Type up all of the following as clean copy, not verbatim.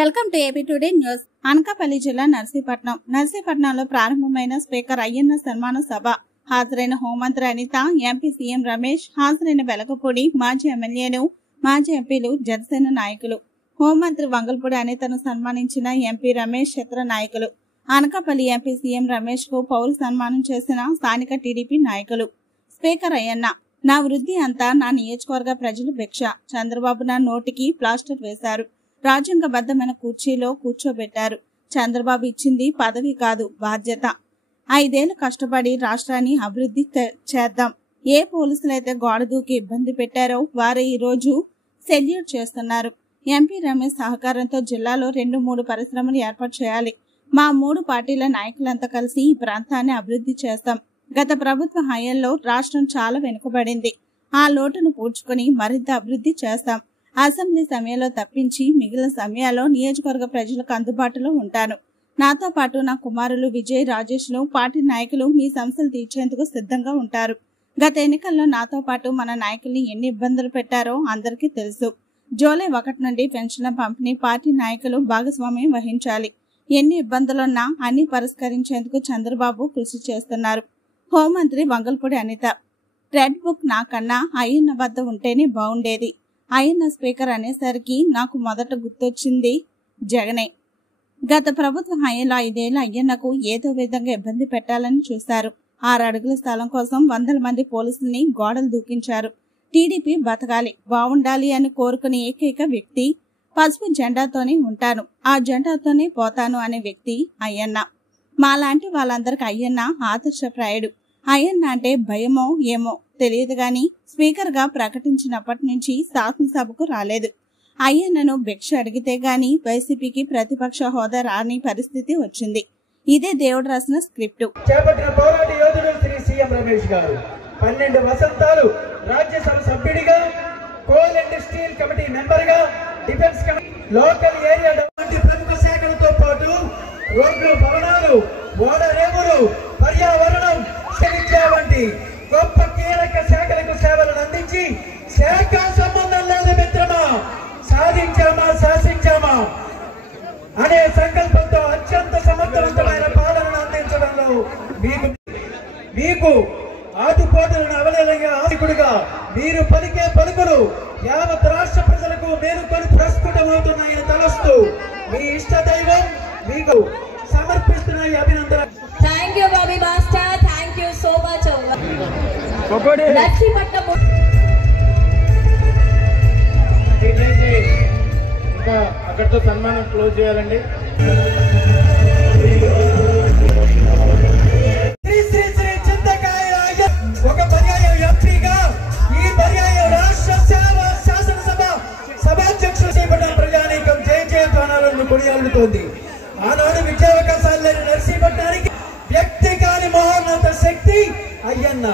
Welcome to AP today news. Anakapalli జిల్లా నర్సీపట్నంలో ప్రారంభమైన speaker Ayyanna సన్మాన సభ. హాజరైన హోంమంత్రి అనిత, ఎంపీ సీఎం రమేష్, హాజరైన వెలగపూడి మాజీ ఎమ్మెల్యేలు, మాజీ ఎంపీలు, జనసేన నాయకులు. హోంమంత్రి వంగల్పూడి అనితను సన్మానించిన ఎంపీ రమేష్, ఇతర నాయకులు. అనకాపల్లి ఎంపీ సీఎం రమేష్ కు పౌర సన్మానం చేసిన స్థానిక టీడీపీ నాయకులు. స్పీకర్ అయ్యన్న, నా వృద్ధి అంతా నా నియోజకవర్గ ప్రజలు భిక్ష. చంద్రబాబు నా నోటికి ప్లాస్టర్ వేశారు. రాజ్యాంగబద్ధమైన కుర్చీలో కూర్చోబెట్టారు. చంద్రబాబు ఇచ్చింది పదవి కాదు, బాధ్యత. 5 ఏళ్లు కష్టపడి రాష్ట్రాన్ని అభివృద్ధి చేద్దాం. ఏ పోలీసులైతే గోడ దూకి ఇబ్బంది పెట్టారో వారే ఈ రోజు సెల్యూట్ చేస్తున్నారు. ఎంపీ రమేష్ సహకారంతో జిల్లాలో 2-3 పరిశ్రమలు ఏర్పాటు చేయాలి. మా 3 పార్టీల నాయకులంతా కలిసి ఈ ప్రాంతాన్ని అభివృద్ధి చేస్తాం. గత ప్రభుత్వ హయాంలో రాష్ట్రం చాలా వెనుకబడింది. ఆ లోటును పూడ్చుకుని మరింత అభివృద్ధి చేస్తాం. అసెంబ్లీ సమయంలో తప్పించి మిగిలిన సమయాల్లో నియోజకవర్గ ప్రజలకు అందుబాటులో ఉంటాను. నాతో పాటు నా కుమారులు విజయ్, రాజేష్లు, పార్టీ నాయకులు మీ సమస్యలు తీర్చేందుకు సిద్ధంగా ఉంటారు. గత ఎన్నికల్లో నాతో పాటు మన నాయకుల్ని ఎన్ని ఇబ్బందులు పెట్టారో అందరికీ తెలుసు. జూలై 1 నుండి పెన్షన్ల పంపిణీ పార్టీ నాయకులు భాగస్వామ్యం వహించాలి. ఎన్ని ఇబ్బందులున్నా అన్ని పరిష్కరించేందుకు చంద్రబాబు కృషి చేస్తున్నారు. హోంమంత్రి వంగల్పూడి అనిత, రెడ్ బుక్ నాకన్నా అయ్యన్న వద్ద ఉంటేనే బాగుండేది. అయ్యన్న స్పీకర్ అనేసరికి నాకు మొదట గుర్తొచ్చింది జగనే. గత ప్రభుత్వ హయాంలో 5 ఏళ్లు అయ్యన్నకు ఏదో విధంగా ఇబ్బంది పెట్టాలని చూశారు. 6 అడుగుల స్థలం కోసం 100 మంది పోలీసుల్ని గోడలు దూకించారు. టీడీపీ బతకాలి, బాగుండాలి అని కోరుకునే ఏకైక వ్యక్తి, పసుపు జెండాతోనే ఉంటాను, ఆ జెండాతోనే పోతాను అనే వ్యక్తి అయ్యన్న. మాలాంటి వాళ్ళందరికీ అయ్యన్న ఆదర్శప్రాయుడు. అయ్యన్న అంటే భయమో ఏమో తెలియదు గాని స్పీకర్ గా ప్రకటించినప్పటి నుంచి శాసనసభకు రాలేదు. అయ్యన్నను భిక్ష అడిగితే గాని వైసీపీకి ప్రతిపక్ష హోదా రాని పరిస్థితి వచ్చింది. ఇదే దేవుడు రాసిన స్క్రిప్ట్. చేపట్టిన పోరాట యోధుడు శ్రీ సీఎం రమేష్ గారు 12 వసంతాలు రాజ్యసభ సభ్యుడిగా, coal and steel committee member గా, డిఫెన్స్ కమిటీ, లోకల్ ఏరియా వంటి ప్రముఖ శాఖలతో పాటు రోడ్లు, భవనాలు, ఓడరేవులు, పర్యావరణం, విద్య వంటి గొప్ప కీలక శాఖలకు సేవలను అందించి శాఖ సంబంధం లేదు మిత్రమా, సాధించామా శాసించామా అనే సంకల్పంతో అత్యంత సమర్థవంతమైన పాలనను అందించడంలో మీకు ఆటుపోటులను అవలేలంగా ఆదికుడిగా మీరు పలికే పలుకులు యావత్ రాష్ట్ర ప్రజలకు మేలుకొని ప్రస్ఫుటమవుతున్నాయని తలస్తూ మీ ఇష్ట దైవం మీకు సమర్పిస్తున్న అభినందన. Thank you Bobby master, thank you so much. Narsipatnam ఇంకా అక్కడితో సన్మానం క్లోజ్ చేయాలండి. ఒక పర్యాయం ఎంపీగా, ఈ పర్యాయం రాష్ట్ర శాసనసభ సభాధ్యక్షులు చేపట్టిన ప్రజానీకం జయ జయధ్వానాలను కొనియాడుతోంది. ఆనాడు విద్యావకాశాలు లేని నర్సీపట్నానికి వ్యక్తి కాని మహోన్నత శక్తి అయ్యన్న.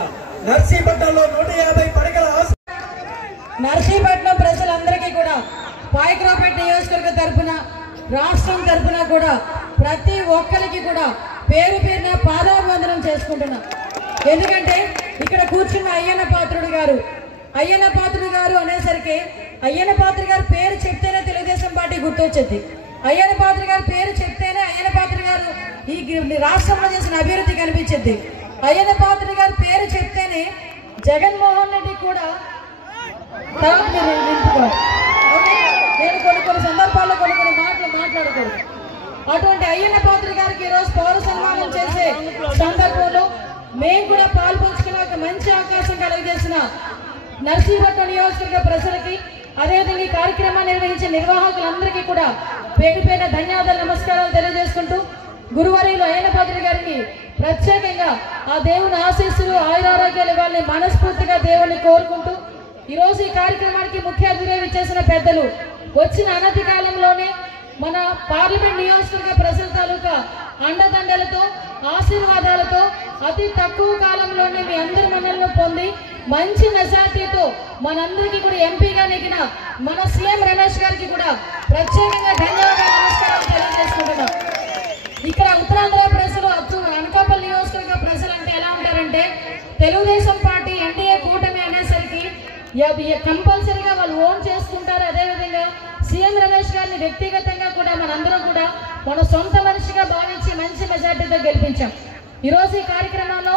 నర్సీపట్నంలో 150 పడకల నర్సీపట్నం ప్రజలందరికీ కూడా పాయకరావుపేట నియోజకవర్గ తరఫున, రాష్ట్రం తరఫున కూడా ప్రతి ఒక్కరికి కూడా పేరు పేరున పాదాభివందనం చేసుకుంటున్నా. ఎందుకంటే ఇక్కడ కూర్చున్న అయ్యన్న పాత్రుడు గారు అనేసరికి అయ్యన్న పాత్ర గారు పేరు చెప్తేనే తెలుగుదేశం పార్టీ గుర్తొచ్చింది. అయ్యన్న పాత్ర గారి పేరు చెప్తేనే అయ్యన్న పాత్ర గారు ఈ రాష్ట్రంలో చేసిన అభివృద్ధి కనిపించింది. అయ్యన్న పాత్ర గారి పేరు చెప్తేనే జగన్మోహన్ రెడ్డి కూడా నేను కొన్ని సందర్భాల్లో కొన్ని మాటలు మాట్లాడకూడదు. అటువంటి అయ్యన్న పాత్ర గారికి ఈరోజు పౌర సన్మానం చేసే సందర్భంలో మేము కూడా పాల్పంచుకునే ఒక మంచి అవకాశం కలిగజేసిన నర్సీపట్నం నియోజకవర్గ ప్రజలకి, అదేవిధంగా ఈ కార్యక్రమాన్ని నిర్వహించే నిర్వాహకులందరికీ కూడా పేరు పేరున ధన్యవాదాలు, నమస్కారాలు తెలియజేసుకుంటూ గురువారీలు అయ్యన్న పాత్ర గారికి ప్రత్యేకంగా ఆ దేవుని ఆశీస్సులు, ఆయురారోగ్యాలు ఇవ్వాలని మనస్ఫూర్తిగా దేవుని కోరుకుంటూ ఈరోజు ఈ కార్యక్రమానికి ముఖ్య అతిథిగా ఇచ్చేసిన పెద్దలు వచ్చిన అనతి కాలంలోనే మన పార్లమెంట్ నియోజకవర్గ ప్రజల తాలూకా అండదండలతో, ఆశీర్వాదాలతో అతి తక్కువ కాలంలోనే మీ అందరి మన్నలను పొంది మంచి మెజార్టీతో మనందరికీ కూడా ఎంపీగా నెగ్గిన మన సీఎం రమేష్ గారికి కూడా ప్రత్యేకంగా ధన్యవాదాలు, నమస్కారాలు తెలియజేసుకుంటున్నాం. ఇక్కడ ఉత్తరాంధ్ర ప్రజలు, అనకాపల్లి నియోజకవర్గ ప్రజలు అంటే ఎలా ఉంటారంటే, తెలుగుదేశం పార్టీ ఎన్డీఏ కూటమి అనేసరికి కంపల్సరీగా వాళ్ళు ఓన్ చేసుకుంటారు. అదేవిధంగా సీఎం రమేష్ గారిని వ్యక్తిగతంగా కూడా మన సొంత మనిషిగా భావించి మంచి మెజార్టీతో గెలిపించాం. ఈరోజు ఈ కార్యక్రమంలో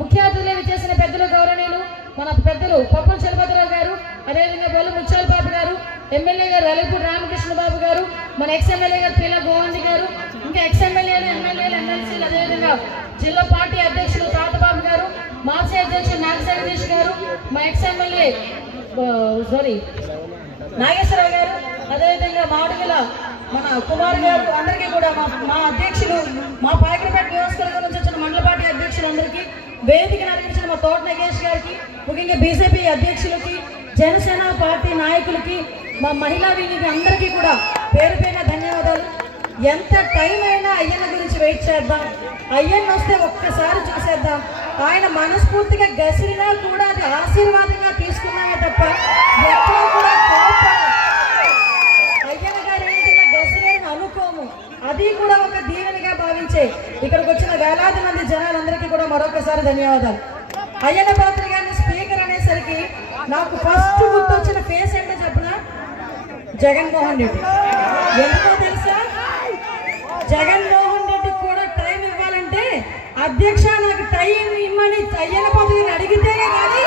ముఖ్య అతిథులు చేసిన పెద్దలు గౌరవనీయులు మన పెద్దలు పప్పుల చలపతిరావు గారు, అదేవిధంగా బొల్లు ముత్యాలబాబు గారు, ఎమ్మెల్యే గారు వెలగపూడి రామకృష్ణ బాబు గారు, మన ఎక్స్ఎమ్మెల్యే గారు పీల గోవండి గారు, ఇంకా ఎక్స్ఎమ్మెల్యేలు, ఎమ్మెల్యేలు, ఎమ్మెల్సీలు, అదేవిధంగా జిల్లా పార్టీ అధ్యక్షులు తాతబాబు గారు, మాజీ అధ్యక్షులు నాగశేష్ గారు, మా ఎక్స్ఎమ్మెల్యే నాగేశ్వరరావు గారు, అదేవిధంగా మాడుగుల మన కుమార్ గారు, అందరికీ కూడా మా అధ్యక్షులు, మా పాకిరిపేట నియోజకవర్గం నుంచి వచ్చిన మండల పార్టీ అధ్యక్షులందరికీ, వేదికను అలంకరించిన మా తోట నగేష్ గారికి, ముఖ్యంగా బీజేపీ అధ్యక్షులకి, జనసేన పార్టీ నాయకులకి, మా మహిళా వీరికి అందరికీ కూడా పేరు పేరున ధన్యవాదాలు. ఎంత టైం అయినా అయ్యన్న గురించి వెయిట్ చేద్దాం. అయ్యన్న వస్తే ఒక్కసారి చూసేద్దాం. ఆయన మనస్ఫూర్తిగా గసిరినా కూడా అది ఆశీర్వాదంగా తీసుకున్నామే తప్ప ఎక్కడా కూడా అయ్యన్న గారు ఏంటన్నా గసిరేని అనుకోము. అది కూడా ఒక దీవెనగా భావించే ఇక్కడికి వచ్చిన వేలాది మంది జనాలందరికీ కూడా మరొకసారి ధన్యవాదాలు. అయ్యన్న పాత్ర గారిని స్పీకర్ అనేసరికి నాకు ఫస్ట్ గుర్తొచ్చిన ఫేస్ ఏంటో చెప్పిన జగన్మోహన్ రెడ్డి. ఎందుకో తెలుసా? జగన్మోహన్ రెడ్డికి కూడా టైం ఇవ్వాలంటే అధ్యక్ష నాకు టైం ఇమ్మని అయ్యన్న పాత్రని అడిగితేనే కానీ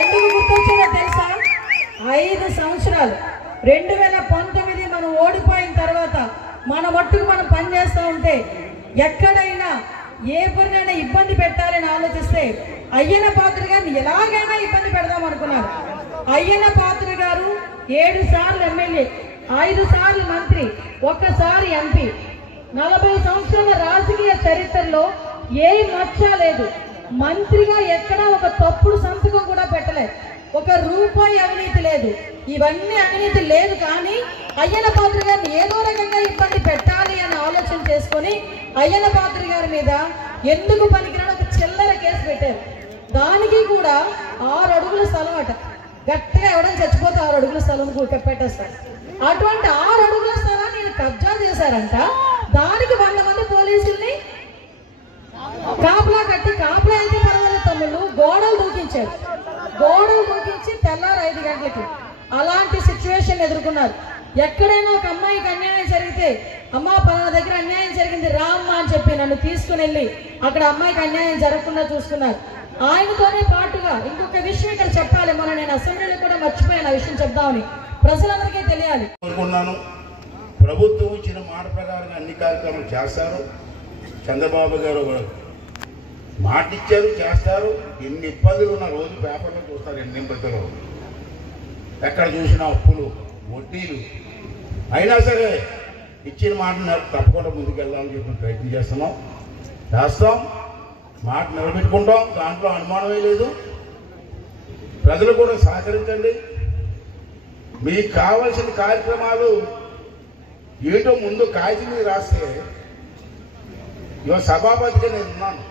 ఎందుకు గుర్తొచ్చిందో తెలుసా? 5 సంవత్సరాలు 2019 మనం ఓడిపోయిన తర్వాత మన మట్టుకు మనం పనిచేస్తూ ఉంటే ఎక్కడైనా ఏ పనినైనా ఇబ్బంది పెట్టాలని ఆలోచిస్తే అయ్యన్న పాత్ర గారిని ఎలాగైనా ఇబ్బంది పెడదాం అనుకున్నారు. అయ్యన్న పాత్ర గారు 7 సార్లు ఎమ్మెల్యే, 5 సార్లు మంత్రి, 1 సారి ఎంపీ. 40 సంవత్సరాల రాజకీయ చరిత్రలో ఏ మచ్చ లేదు. మంత్రిగా ఎక్కడా ఒక తప్పుడు సంతకం కూడా పెట్టలేదు. 1 రూపాయి అవినీతి లేదు. ఇవన్నీ అవినీతి లేదు. కానీ అయ్యన్న పాత్ర గారిని ఏదో రకంగా ఇబ్బంది పెట్టాలి అని ఆలోచన చేసుకొని అయ్యన్న పాత్ర గారి మీద ఎందుకు పనికిరాని ఒక చిల్లర కేసు పెట్టారు. దానికి కూడా 6 అడుగుల స్థలం అట. గట్టిగా ఎవడని చచ్చిపోతే 6 అడుగుల స్థలం పెట్టేస్తారు. అటువంటి 6 అడుగుల స్థలాన్ని నేను కబ్జా చేశారంట. దానికి 100 మంది పోలీసుల్ని కాపలా కట్టి, కాపలా అయితే పర్వాలేదు తమ్ముళ్ళు, గోడలు దూకించారు. గోడలు దూకించి తెల్లారు 5 గంటలకి అలాంటి సిచ్యువేషన్ ఎదుర్కొన్నారు. ఎక్కడైనా ఒక అమ్మాయికి అన్యాయం జరిగితే అమ్మా పలానా దగ్గర అన్యాయం జరిగింది రామ్మా అని చెప్పి నన్ను తీసుకుని వెళ్ళి అక్కడ అమ్మాయికి అన్యాయం జరగకుండా చూసుకున్నారు. ఆయనతోనే పాటుగా ఇంకొక విషయం ఇక్కడ చెప్పాలి. మొన్న నేను అసెంబ్లీలో కూడా మర్చిపోయాను ఆ విషయం చెప్దామని, ప్రజలందరికీ తెలియాలి. ప్రభుత్వం ఇచ్చిన మాట ప్రకారం అన్ని కార్యక్రమాలు చేస్తారు. చంద్రబాబు గారు మాట ఇచ్చారు, చేస్తారు. ఎన్ని ఇబ్బందులు ఉన్న రోజు పేపర్లో చూస్తారు. ఎన్ని ఇబ్బందులు ఎక్కడ చూసినా అప్పులు, వడ్డీలు. అయినా సరే ఇచ్చిన మాటను తప్పకుండా ముందుకు వెళ్ళాలని చెప్పి ప్రయత్నం చేస్తున్నాం, చేస్తాం. మాట నిలబెట్టుకుంటాం, దాంట్లో అనుమానమే లేదు. ప్రజలు కూడా సహకరించండి. మీకు కావాల్సిన కార్యక్రమాలు ఏటో ముందు కాగితం మీద రాస్తే, ఇవాళ సభాపతిగా నేను ఉన్నాను,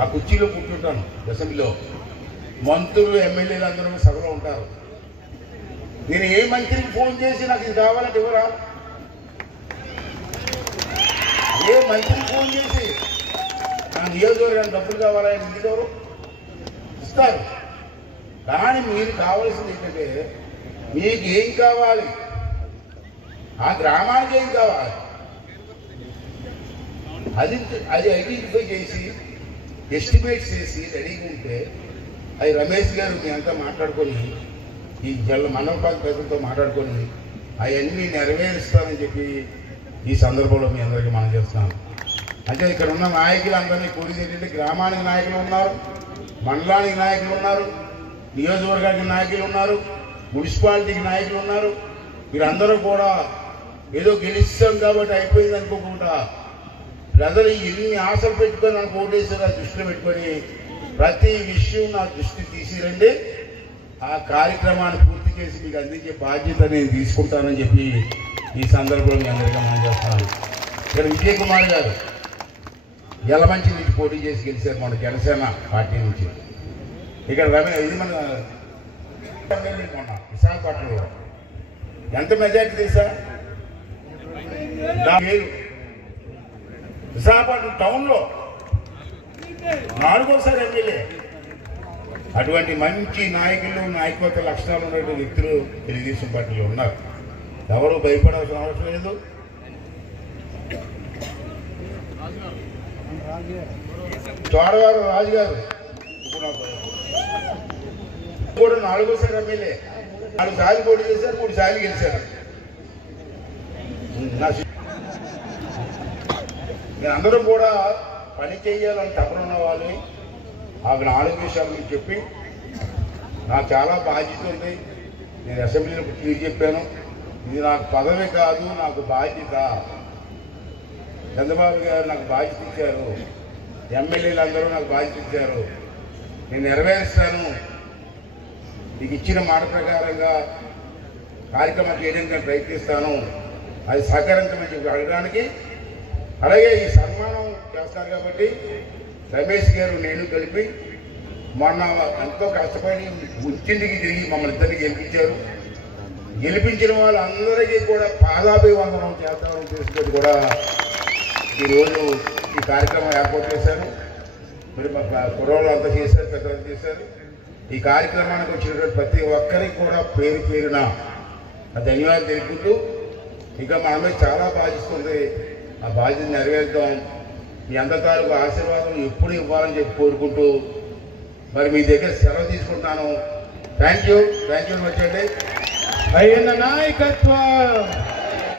ఆ కుర్చీలో కూర్చుంటాను అసెంబ్లీలో. మంత్రులు, ఎమ్మెల్యేలు అందరూ సభలో ఉంటారు. నేను ఏ మంత్రికి ఫోన్ చేసి నాకు ఇది కావాలంటే ఇవ్వరా? ఏ మంత్రికి ఫోన్ చేసి నా నియోజకవర్గానికి డబ్బులు కావాలని ఎందుకు ఇస్తారు? కానీ మీరు కావాల్సింది ఏంటంటే మీకు ఏం కావాలి, ఆ గ్రామానికి ఏం కావాలి అది ఐడెంటిఫై చేసి ఎస్టిమేట్ చేసి రెడీగా ఉంటే అది రమేష్ గారు మీ అంతా మాట్లాడుకొని ఈ మండలపాటి ప్రజలతో మాట్లాడుకొని అవన్నీ నెరవేరుస్తారని చెప్పి ఈ సందర్భంలో మీ అందరికీ మనం చేస్తున్నాను. అంటే ఇక్కడ ఉన్న నాయకులందరినీ కోరిక ఏంటంటే గ్రామానికి నాయకులు ఉన్నారు, మండలానికి నాయకులు ఉన్నారు, నియోజకవర్గానికి నాయకులు ఉన్నారు, మున్సిపాలిటీకి నాయకులు ఉన్నారు. వీరందరూ కూడా ఏదో గెలుస్తాం కాబట్టి అయిపోయింది అనుకోకుండా ప్రజలు ఎన్ని ఆశలు పెట్టుకొని నాకు ఓటేసారు ఆ దృష్టిలో పెట్టుకొని ప్రతి విషయం నా దృష్టి తీసిరండి. ఆ కార్యక్రమాన్ని పూర్తి చేసి మీకు అందించే బాధ్యత నేను తీసుకుంటానని చెప్పి ఈ సందర్భంలో మీ అందరికీ మనం చేస్తున్నాను. ఇక్కడ విజయ్ కుమార్ గారు యలమంచి నుంచి పోటీ చేసి గెలిచారు మన జనసేన పార్టీ నుంచి. ఇక్కడ ఇది మన విశాఖపట్నంలో ఎంత మెజార్టీ తెలుసా? విశాఖపట్నం టౌన్లో 4వసారి ఎమ్మెల్యే. అటువంటి మంచి నాయకులు, నాయకత్వ లక్షణాలు ఉన్నటువంటి వ్యక్తులు తెలుగుదేశం పార్టీలో ఉన్నారు. ఎవరు భయపడాల్సిన అవసరం లేదు. చోడవరం రాజుగారు ఇప్పుడు 4వ ఎమ్మెల్యే 4 సార్లు పోటీ చేశారు, 3 సార్లు గెలిచారు. అందరూ కూడా పని చేయాలని తపనున్న వాళ్ళు ఆ 4 విషయాలు మీకు చెప్పి నాకు చాలా బాధ్యత ఉంది. నేను అసెంబ్లీలో తిరిగి చెప్పాను, ఇది నాకు పదవి కాదు, నాకు బాధ్యత. చంద్రబాబు గారు నాకు బాధ్యత ఇచ్చారు, ఎమ్మెల్యేలు అందరూ నాకు బాధ్యత ఇచ్చారు, నేను నెరవేరుస్తాను. మీకు ఇచ్చిన మాట ప్రకారంగా కార్యక్రమం చేయడానికి నేను ప్రయత్నిస్తాను, అది సహకరించమని చెప్పి అడగడానికి. అలాగే ఈ సన్మానం చేస్తారు కాబట్టి రమేష్ గారు నేను కలిపి మొన్న ఎంతో కష్టపడి ఇంటింటికి తిరిగి మమ్మల్ని ఇద్దరిని గెలిపించారు. గెలిపించిన వాళ్ళందరికీ కూడా పాదాభివందనం చేస్తామని తెలుసుకొని కూడా ఈరోజు ఈ కార్యక్రమం ఏర్పాటు చేశారు. మరి మా కుర్రోళ్ళు అంతా చేశారు, పెద్దలు చేశారు. ఈ కార్యక్రమానికి వచ్చినటువంటి ప్రతి ఒక్కరికి కూడా పేరు పేరున ధన్యవాదాలు తెలుపుకుంటూ, ఇంకా మన మీద చాలా బాధ్యత ఉంది, ఆ బాధ్యత నెరవేర్దాం. మీ అందరి తాలూకు ఆశీర్వాదం ఎప్పుడు ఇవ్వాలని చెప్పి కోరుకుంటూ మరి మీ దగ్గర సెలవు తీసుకుంటున్నాను. థ్యాంక్ యూ వెరీ మచ్ అండి. అయ్యన్న నాయకత్వం.